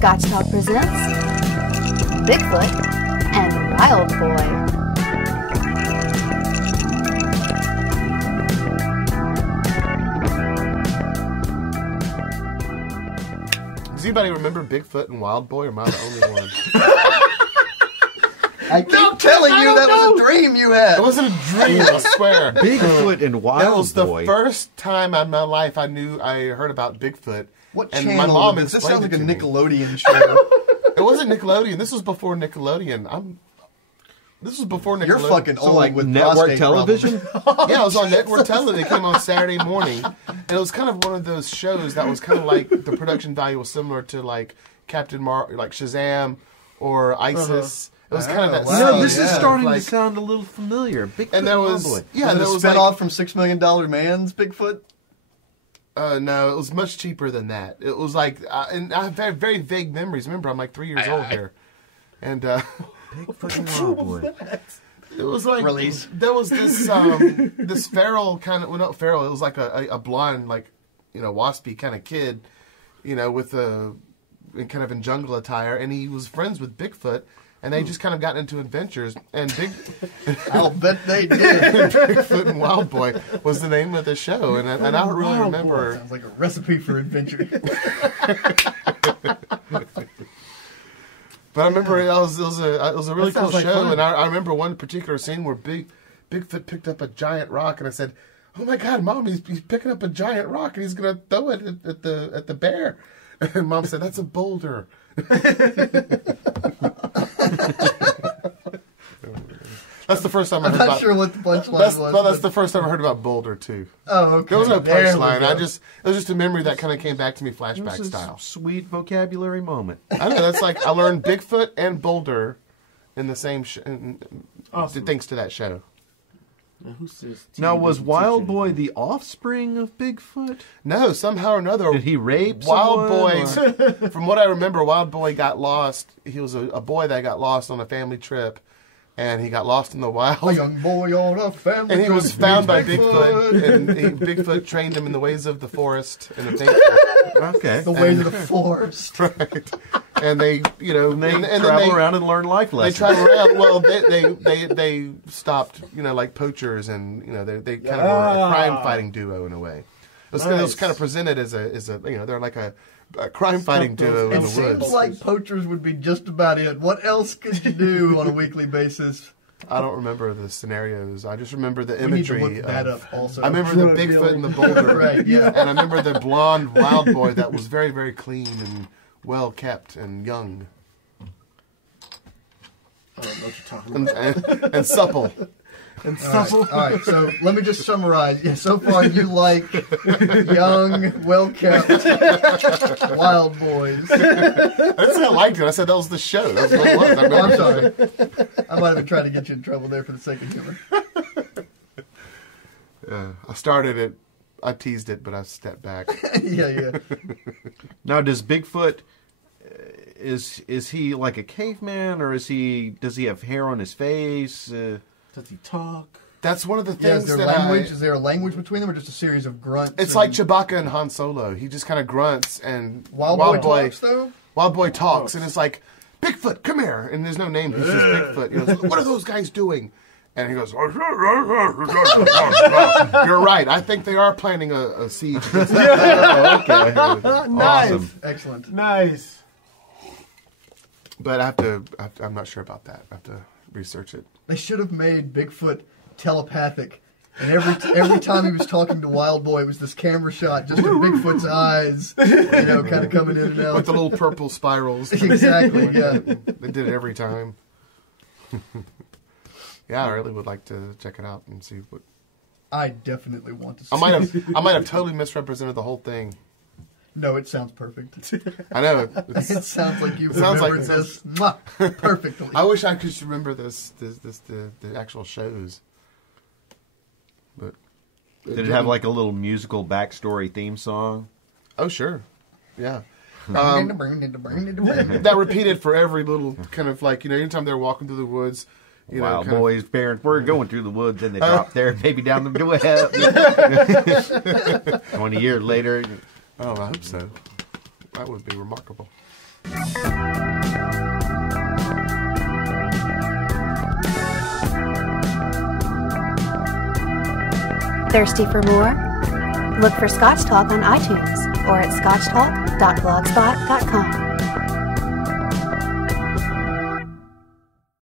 Scotch Talk presents Bigfoot and Wildboy. Does anybody remember Bigfoot and Wildboy, or am I the only one? I'm telling you, that was a dream you had. It wasn't a dream, I swear. Bigfoot and Wildboy. That was the first time in my life I heard about Bigfoot. What and channel? My mom This sounds like a it to me. Nickelodeon show. It wasn't Nickelodeon. This was before Nickelodeon. This was before Nickelodeon. You're fucking old like with network prostate television? Yeah, it was on network television. It came on Saturday morning. And it was kind of one of those shows that was kind of like the production value was similar to like like Shazam or ISIS. It was kind of that. Wow. You know, this is Yeah. starting like, to sound a little familiar. Bigfoot and there was Wildboy. yeah, there there was was a spinoff from $6 Million Man's Bigfoot. No, it was much cheaper than that. It was like, and I have very, very vague memories. Remember, I'm like 3 years old here, and Bigfoot and Wildboy. it was like Release. there was this this feral kind of, well, not feral. It was like a blonde, like, you know, waspy kind of kid, you know, with kind of in jungle attire, and he was friends with Bigfoot. And they just kind of got into adventures, and I'll bet they did. Bigfoot and Wildboy was the name of the show, and I don't really remember. Sounds like a recipe for adventure. But I remember it was a really cool like show, fun. and I remember one particular scene where Bigfoot picked up a giant rock, and I said, "Oh my God, Mom, he's picking up a giant rock, and he's gonna throw it at the bear." And Mom said, "That's a boulder." That's the first time I I'm heard not about. sure what the punchline That's was. the first time I heard about Boulder too. Oh, okay. There was no There we punchline. go. It was just a memory that kind of came back to me It flashback was a style. sweet vocabulary moment. I know, that's like I learned Bigfoot and Boulder in the same Awesome. thanks to that show. Now, who says Now, TV was doesn't teach Wildboy anything? the offspring of Bigfoot? No, somehow or another, Did he rape Wild someone, Boy? From what I remember, Wild Boy got lost. He was a boy that got lost on a family trip, and he got lost in the wild. A young boy on a family And he was trip found by meets Bigfoot, and Bigfoot trained him in the ways of the forest and the things. Okay. The ways of the forest. Right. And they, you know, And they then travel around and learn life They lessons. travel around. Well, they stopped, you know, like poachers, and you know, they kind of were a crime fighting duo in a way. It was Nice. kind of presented as a you know, they're like a crime fighting duo in It the seems woods. like poachers would be just about it. What else could you do on a weekly basis? I don't remember the scenarios. I just remember the We need to imagery. look that up also. I remember the Bigfoot and the boulder, Right, yeah. and I remember the blonde wild boy that was very, very clean and well kept and young I don't know what you're talking about. and supple. All right, so let me just summarize. Yeah, so far you like young, well-kept, wild boys. I didn't say I liked it. I said that was the show. That's what it was. I Oh, I'm remember. sorry. I might have been trying to get you in trouble there for the sake of humor. I started it. I teased it, but I stepped back. Yeah. Now, does Bigfoot is he like a caveman, or does he have hair on his face? Does he talk? That's one of the Yeah, things is there that language? Is there a language between them, or just a series of grunts? It's like Chewbacca and Han Solo. He just kind of grunts, and Wild Boy talks, though? Wild Boy talks, and it's like, Bigfoot, come here. And there's no name. He's just Bigfoot. He goes, what are those guys doing? And he goes, you're right. I think they are planning a siege. Against Okay. Nice. Awesome. Excellent. Nice. But I'm not sure about that. I have to research it. They should have made Bigfoot telepathic. And every time he was talking to Wild Boy, it was this camera shot just of Bigfoot's eyes, you know, kind of coming in and out. With the little purple spirals. Exactly, yeah. They did it every time. Yeah, I really would like to check it out and see what. I definitely want to see I might have totally misrepresented the whole thing. No, it sounds perfect. I know. It sounds like you've sounds like remembered this perfectly. I wish I could remember the actual shows. But Did it have like a little musical backstory theme song? Oh, sure. Yeah. That repeated for every little kind of like, you know, anytime they're walking through the woods. You Wild know, Boy's parents were going through the woods and they dropped their baby down the well. 20 years later. Oh, I hope so. That would be remarkable. Thirsty for more? Look for Scotch Talk on iTunes or at scotchtalk.blogspot.com.